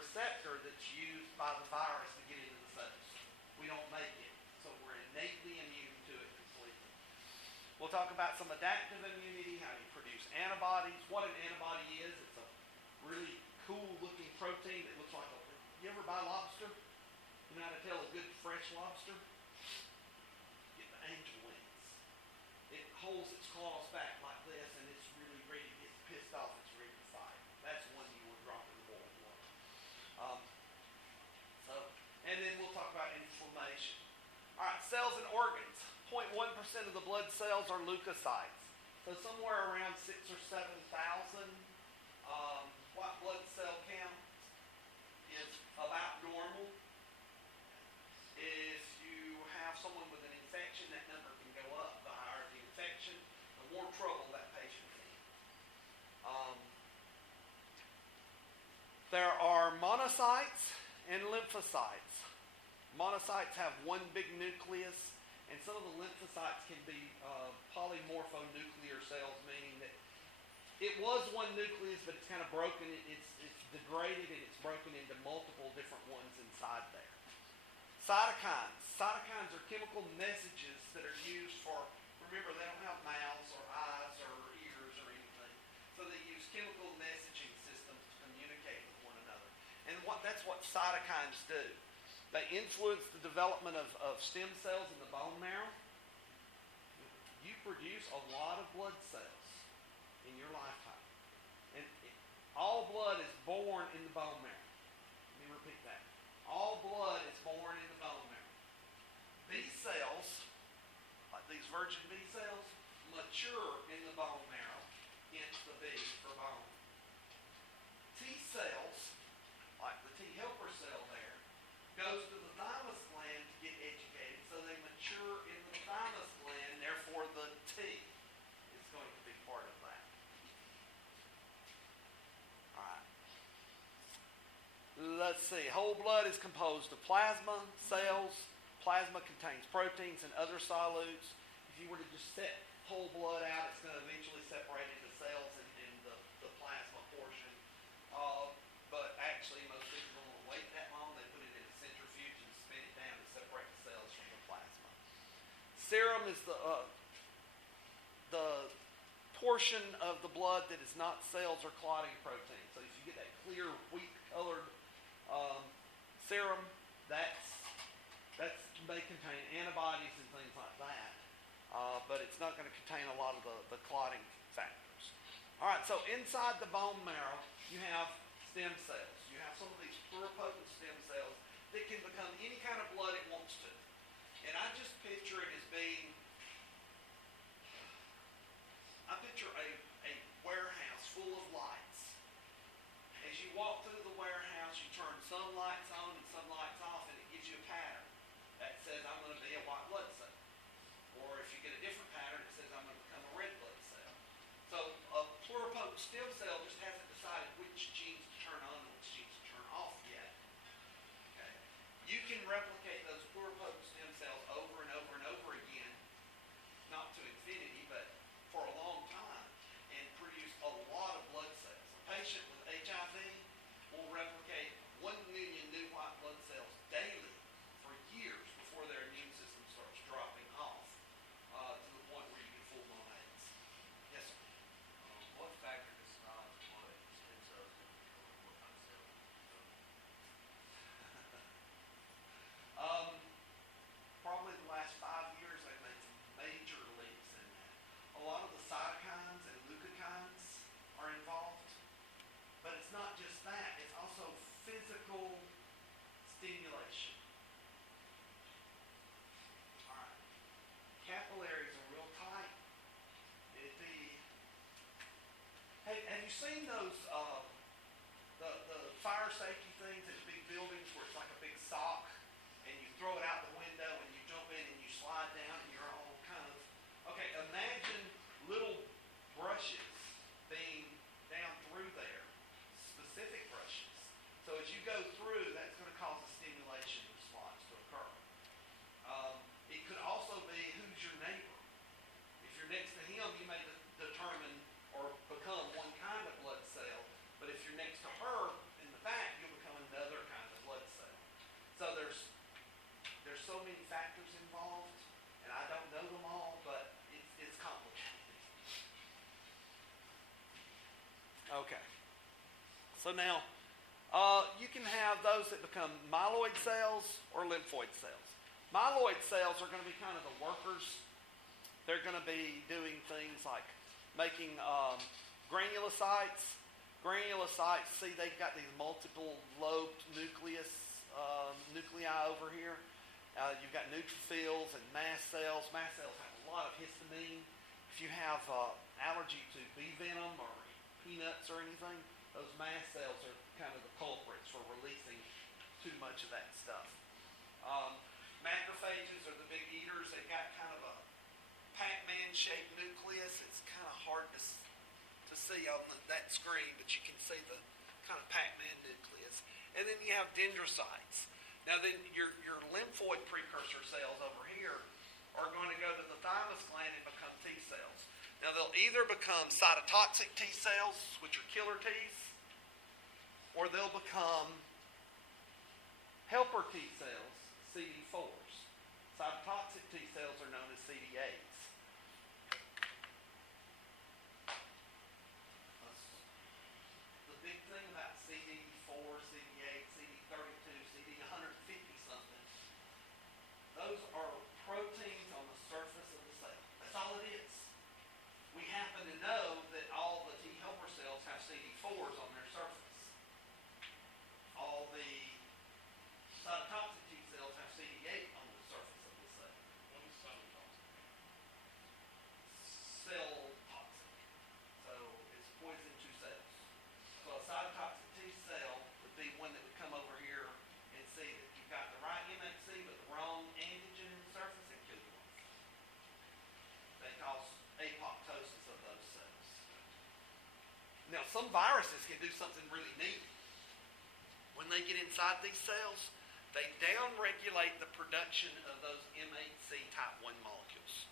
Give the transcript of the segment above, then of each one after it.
receptor that's used by the virus to get into the cells. We don't make it, so we're innately immune to it completely. We'll talk about some adaptive immunity, how you produce antibodies, what an antibody is. It's a really cool-looking protein that looks like a... You ever buy lobster? You know how to tell a good fresh lobster? Get the angel wings. It holds its claws back like this, and it's really ready to get pissed off. It's ready to fight. That's one you would drop in the boiling water. And then we'll talk about inflammation. All right, cells and organs. 0.1% of the blood cells are leukocytes. So somewhere around 6,000 or 7,000 white blood cell count is about normal. If you have someone with an infection, that number can go up. The higher the infection, the more trouble that patient is in. There are monocytes and lymphocytes. Monocytes have one big nucleus, and some of the lymphocytes can be polymorphonuclear cells, meaning that it was one nucleus, but it's kind of broken. It's degraded, and it's broken into multiple different ones inside there. Cytokines. Cytokines are chemical messages that are used for, remember, they don't have mouths or eyes or ears or anything. So they use chemical messaging systems to communicate with one another. And that's what cytokines do. They influence the development of stem cells in the bone marrow. You produce a lot of blood cells in your lifetime. And all blood is born in the bone marrow. Let me repeat that. All blood is born in the bone marrow. B cells, like these virgin B cells, mature in the bone marrow, hence the B for bone. T cells, like the T helper cell there, goes to the thymus gland to get educated, so they mature in the thymus gland, therefore the T is going to be part of that. All right. Let's see. Whole blood is composed of plasma cells. Plasma contains proteins and other solutes. If you were to just set whole blood out, it's going to eventually separate into cells in the plasma portion. But actually, most people don't want to wait that long. They put it in a centrifuge and spin it down to separate the cells from the plasma. Serum is the portion of the blood that is not cells or clotting protein. So if you get that clear, wheat-colored serum, that may contain antibodies and things like that. But it's not going to contain a lot of the clotting factors. All right, so inside the bone marrow, you have stem cells. You have some of these pluripotent stem cells that can become any kind of blood it wants to. And I just picture it as being, I picture a warehouse full of lights. As you walk through the warehouse, you turn some lights on and some lights off, and it gives you a pattern that says, I'm going to be a white blood cell. Or if you get a different pattern, it says, I'm going to become a red blood cell. So a pluripotent stem cell just hasn't decided which genes to turn on and which genes to turn off yet. Okay. You can replicate those pluripotent stem cells over and over and over again, not to infinity, but for a long time, and produce a lot of blood cells. A patient with HIV will replicate 1 million new white blood cells daily for years before their immune system starts dropping off to the point where you get full-blown AIDS. Yes, sir. What factor decides what stem cells can become what kind of cell? Probably the last 5 years, they've made some major leaps in that. A lot of the cytokines and leukokines are involved, but it's not just that. It's also physical stimulation. All right. Capillaries are real tight. It'd be... Hey, have you seen those, the fire safety things in big buildings where it's like a big sock and you throw it out the window and you jump in and you slide down and you're all kind of... Okay, imagine little brushes being down through there, specific brushes. So as you go through, that's going to cause a stimulation response to occur. It could also be who's your neighbor. If you're next to him, you may determine or become one kind of blood cell, but if you're next to her in the back, you'll become another so many factors involved, and I don't know them all, but it's complicated. Okay. So now, you can have those that become myeloid cells or lymphoid cells. Myeloid cells are going to be kind of the workers. They're going to be doing things like making granulocytes. Granulocytes, see, they've got these multiple lobed nuclei over here. You've got neutrophils and mast cells. Mast cells have a lot of histamine. If you have allergy to bee venom or peanuts or anything, those mast cells are kind of the culprits for releasing too much of that stuff. Macrophages are the big eaters. They've got kind of a Pac-Man shaped nucleus. It's kind of hard to see on that screen, but you can see the kind of Pac-Man nucleus. And then you have dendrocytes. Now then your lymphoid precursor cells over here are going to go to the thymus gland and become T cells. Now they'll either become cytotoxic T cells, which are killer Ts, or they'll become helper T cells, CD4s. Cytotoxic T cells are known as CD8s. The big thing about CD4, CD8, CD32, CD150 something, those are proteins on the surface of the cell. That's all it is. We happen to know that all the T helper cells have CD4s on their surface. All the cytotoxic T cells have CD8 on the surface of the cell. What is cytotoxic? Cell toxic. So it's poison to cells. So a cytotoxic T cell would be one that would come over here and see that you've got the right MHC but the wrong antigen in the surface and kill you off. They cause apoptosis of those cells. Now some viruses can do something really neat. When they get inside these cells, they downregulate the production of those MHC type 1 molecules.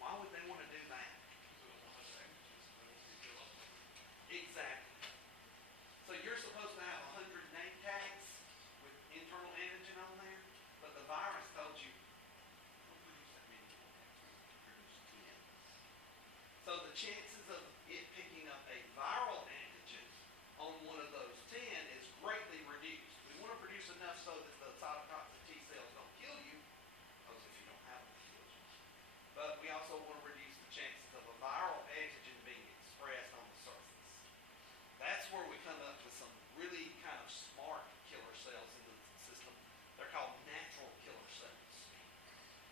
Why would they want to do that? Exactly. So you're supposed to have 100 name tags with internal antigen on there, but the virus told you, don't produce that many more tags, produce 10. So the chances of it picking up a viral antigen on one of those 10 is greatly reduced. We want to produce enough so that the cytotoxic T cells don't kill you, because if you don't have them, it kills you. But we also want to reduce the chances of a viral antigen being expressed on the surface. That's where we come up with some really kind of smart killer cells in the system. They're called natural killer cells.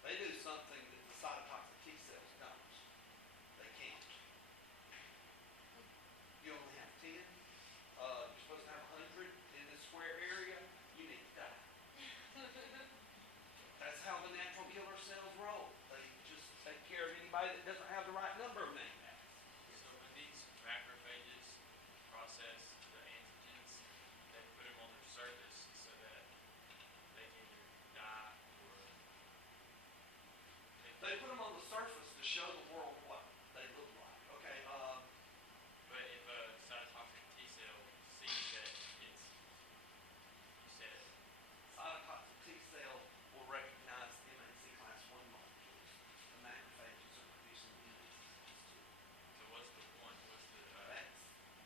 They do something that the cytotoxic T cells don't. They can't. You only have 10. You're supposed to have 100 in this square area. You need to die. That's how the natural killer cells roll. They just take care of anybody that doesn't have the right number of name tags. So when these macrophages process the antigens, they put them on their surface so that they can either die or They put them on the surface to show the world what they look like. Okay. But if a cytotoxic T cell sees that it's, you said, Cytotoxic T cell will recognize MHC class 1 molecules. The macrophages are producing MHC class 2. so what's the one? What's the That's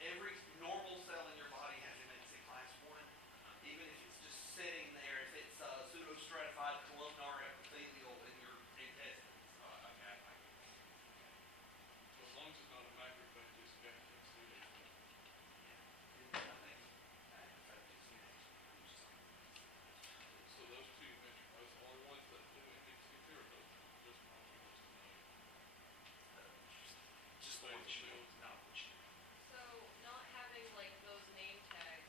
every normal cell in your body has MHC class 1. Even if it's just sitting there, if it's pseudostratified columnar epithelial in your intestines. okay, So as long as it's not a macrophage, it's got to see it. Yeah. And I think macrophages can actually produce something. So those two you mentioned, are those the only ones that do MHC2 or those just molecules to know? Just what you know, not what you know. So not having like those name tags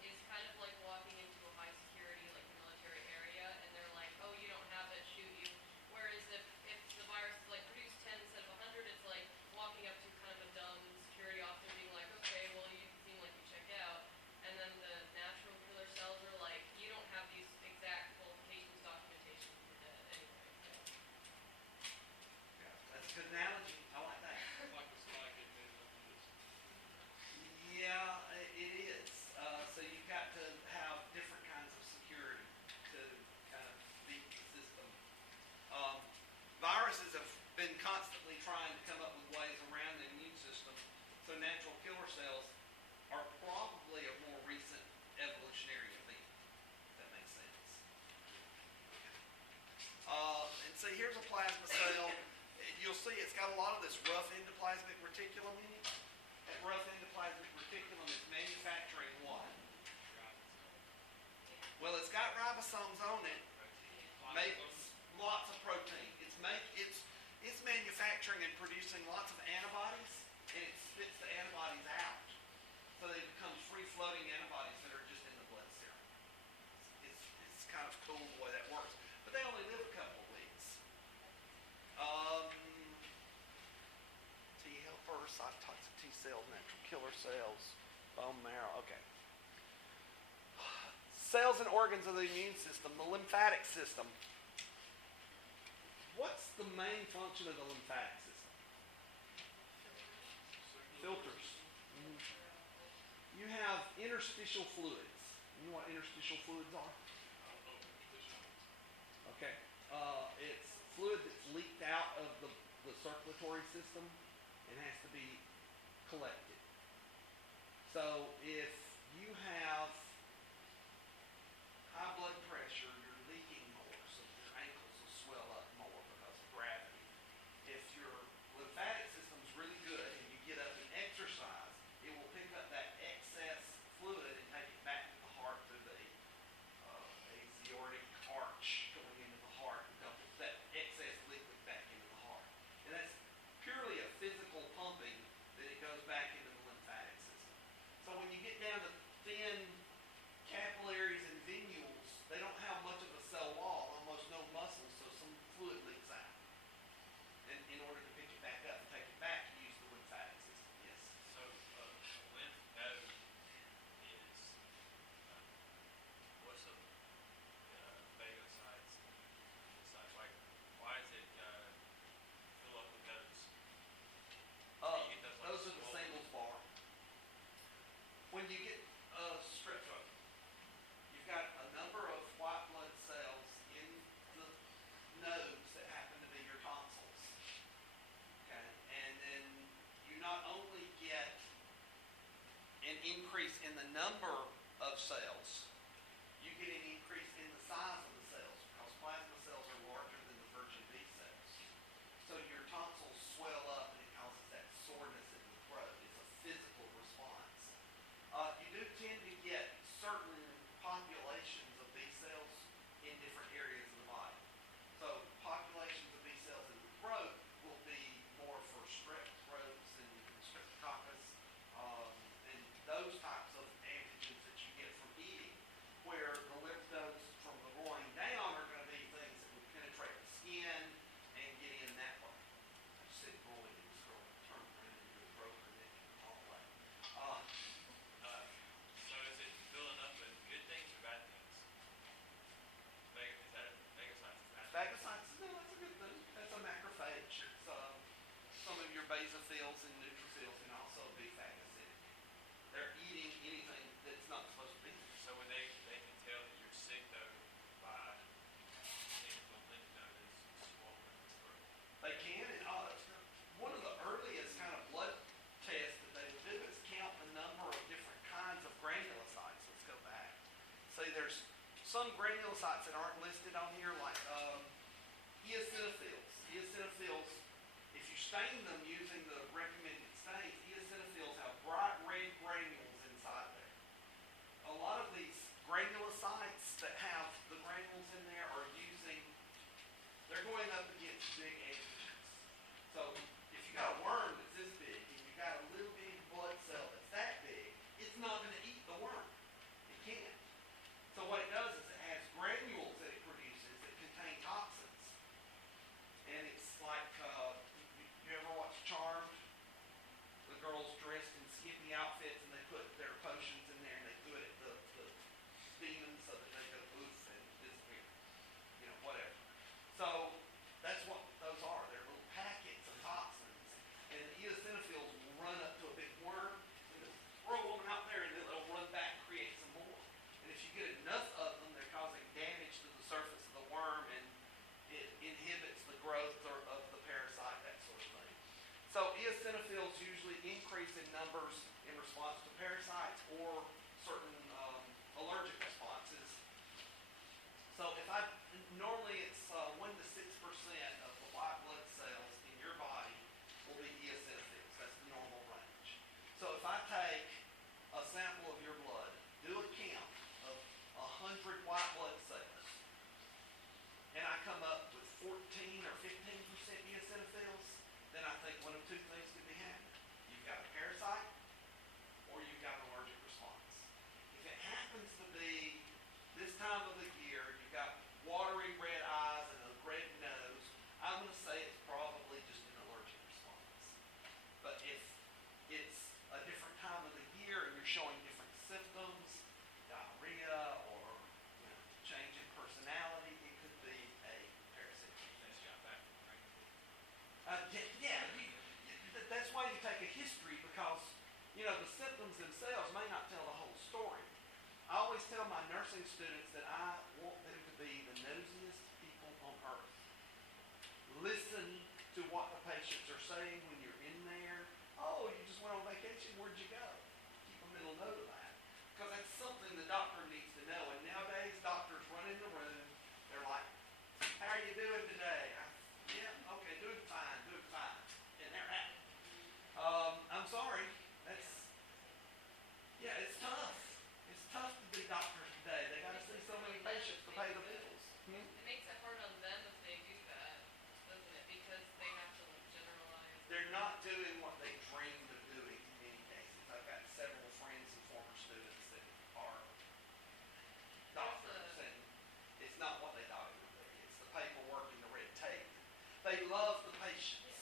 is kind of like walking into a high security like military area and they're like, oh, you don't have it, shoot you. Whereas if the virus is like produce 10 instead of 100, it's like walking up to kind of a dumb security officer being like, okay, well you seem like you check out. And then the natural killer cells are like, you don't have these exact qualifications, documentation, you're dead anyway. So. Yeah, that's a good analogy. I like that. Like a ribosomes on it makes lots of protein. It's manufacturing and producing lots of antibodies, and it spits the antibodies out. So they become free-floating antibodies that are just in the blood serum. It's kind of cool the way that works. But they only live a couple of weeks. T helper, cytotoxic T cells, natural killer cells, bone marrow. Okay. Cells and organs of the immune system, the lymphatic system. What's the main function of the lymphatic system? Filters. You have interstitial fluids. You know what interstitial fluids are? I don't know, interstitial. Okay. It's fluid that's leaked out of the circulatory system and has to be collected. So if you have high blood pressure, you're leaking more, so your ankles will swell up more because of gravity. If your lymphatic system's really good and you get up and exercise, it will pick up that excess fluid and take it back to the heart through the aortic arch going into the heart and dumps that excess liquid back into the heart. And that's purely a physical pumping that it goes back into the lymphatic system. So when you get down to thin capillaries and venules, they don't have much of a cell wall, almost no muscles, so some fluid leaks out. And in order to pick it back up and take it back, you use the lymphatic system. Yes. So, a lymph node is, what's the phagocytes? Lymphocytes, like, why does it fill up with those? You get those, like, Those are the swollen- singles bar. When you get strep throat, you've got a number of white blood cells in the nodes that happen to be your tonsils. Okay, and then you not only get an increase in the number of cells, you get an increase in the size of the cells because plasma cells are larger than the virgin B cells. So your tonsils swell up and it causes that soreness in the throat. It's a physical response. You do tend to get certain populations of B cells in different areas of the body. So populations of B cells in the throat will be more for strep throats and streptococcus and those types of antigens that you get from eating, where the lymph nodes from the groin down are going to be things that would penetrate the skin and get in that way. I just said groin and turn around and do a broker neck in the hallway. So is it filling up with good things or bad things? Is that phagocytes or bad things? Phagocytes, no, that's a good thing. That's a macrophage. It's some of your basophils and neutrophils can also be phagocytic. They're eating anything that's not supposed to be there. So when they can tell that you're sick though by seeing if the lymph node is swollen in the throat. They can, and one of the earliest kind of blood tests that they would do is count the number of different kinds of granulocytes. Let's go back. See, there's some granulocytes that aren't listed on here, like eosinophils. Eosinophils, if you stain them using the recommended stains, eosinophils have bright red granules inside there. A lot of these granulocytes that have the granules in there are they're going up against big antigens. So if you got a worm that's this big and you got a little bitty blood cell that's that big, it's not going to eat the worm. It can't. So what it does is it has granules that it produces that contain toxins. And it's like, you ever watch Charmed? The girls dressed in skimpy outfits and they put their potions in there and they do it at the demons so that they go poof and disappear. You know, whatever. So that's what those are. They're little packets of toxins. And the eosinophils will run up to a big worm and they'll throw them out there and then they'll run back and create some more. And if you get enough of them, they're causing damage to the surface of the worm and it inhibits the growth of the parasite, that sort of thing. So eosinophils usually increase in numbers in response to parasites or certain allergic responses. So normally it's 1 to 6% of the white blood cells in your body will be eosinophils. That's the normal range. So if I take a sample of your blood, do a count of 100 white blood cells, nursing students that I want them to be the nosiest people on earth. Listen to what the patients are saying when you're in there. Oh, you just went on vacation. Where'd you go? Keep a mental note of that. Because that's something the doctor needs to know. And nowadays, doctors run in the room. They're like, how are you doing today? Yeah, okay, doing fine. And they're happy. I'm sorry. It's tough. It's tough to be doctors today. They got to see so many patients to pay the bills. It makes it hard on them if they do that, doesn't it? Because they have to like generalize. They're not doing what they dreamed of doing in many cases. I've got several friends and former students that are doctors, and it's not what they thought it would be. It's the paperwork and the red tape. They love the patients,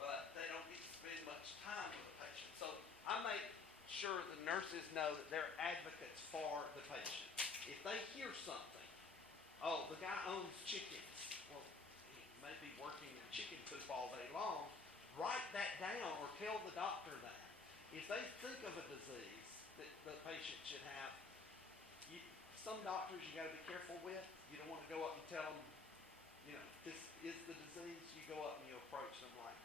but they don't get to spend much time with the patient. So I make sure the nurses know that they're advocates for the patient. If they hear something, oh, the guy owns chickens. Well, he may be working in chicken coop all day long. Write that down or tell the doctor that. If they think of a disease that the patient should have, some doctors you got to be careful with. You don't want to go up and tell them, this is the disease. You go up and you approach them like,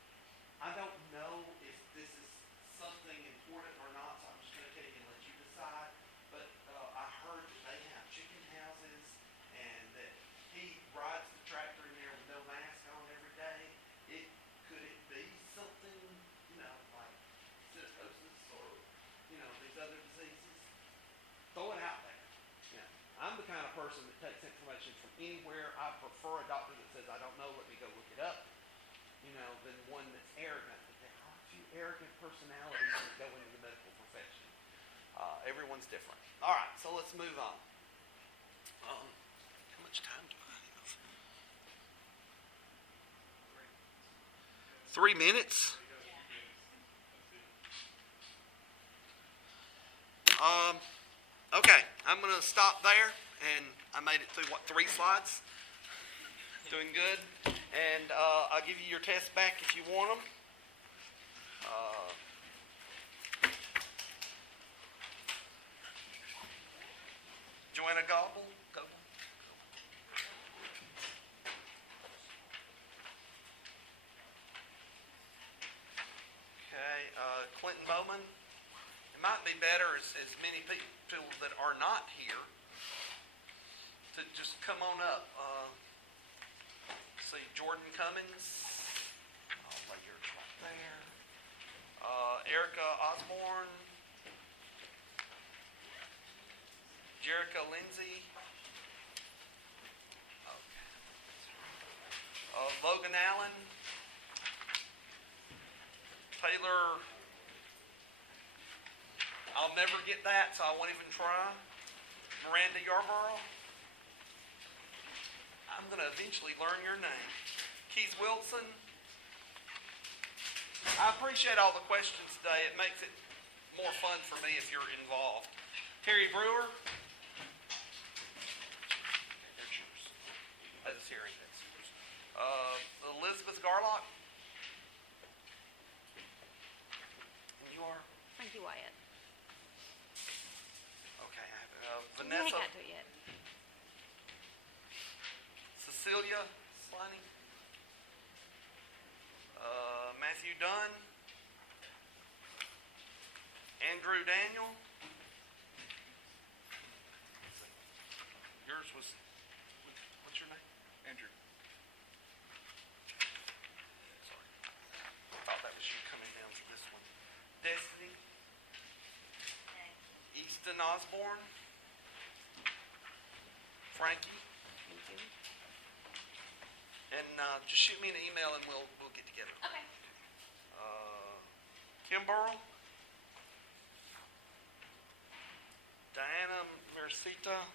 I don't know if this is something important or not, so I'm just going to tell you and let you decide. But I heard that they have chicken houses and that he rides the tractor in there with no mask on every day. Could it be something, like cystitis or, these other diseases? Throw it out there. I'm the kind of person that takes information from anywhere. I prefer a doctor that says, I don't know, let me go look it up, than one that's arrogant. But there are a few arrogant personalities that go into the medical profession. Everyone's different. All right, so let's move on. How much time do I have? 3 minutes? Okay, I'm going to stop there, and I made it through, 3 slides? Doing good. And I'll give you your tests back if you want them. Joanna Gobble. Okay, Clinton Bowman. It might be better as many people that are not here to just come on up. See, Jordan Cummins. I'll lay yours right there. Erica Osborne. Jerica Lindsay. Okay. Logan Allen. Taylor. I'll never get that, so I won't even try. Miranda Yarborough. I'm going to eventually learn your name. Keith Wilson. I appreciate all the questions today. It makes it more fun for me if you're involved. Terry Brewer. There's yours. That's hearing. That's yours. Elizabeth Garlock. And you are? Frankie Wyatt. Okay. I have, I Vanessa. got to it yet. Cecilia Sliney. Matthew Dunn. Andrew Daniel. Yours was, what's your name? Andrew. Sorry. I thought that was you coming down for this one. Destiny. Easton Osborne. Frankie. Thank you. And just shoot me an email and we'll get together. Okay. Kim Burrell. Diana Mercita.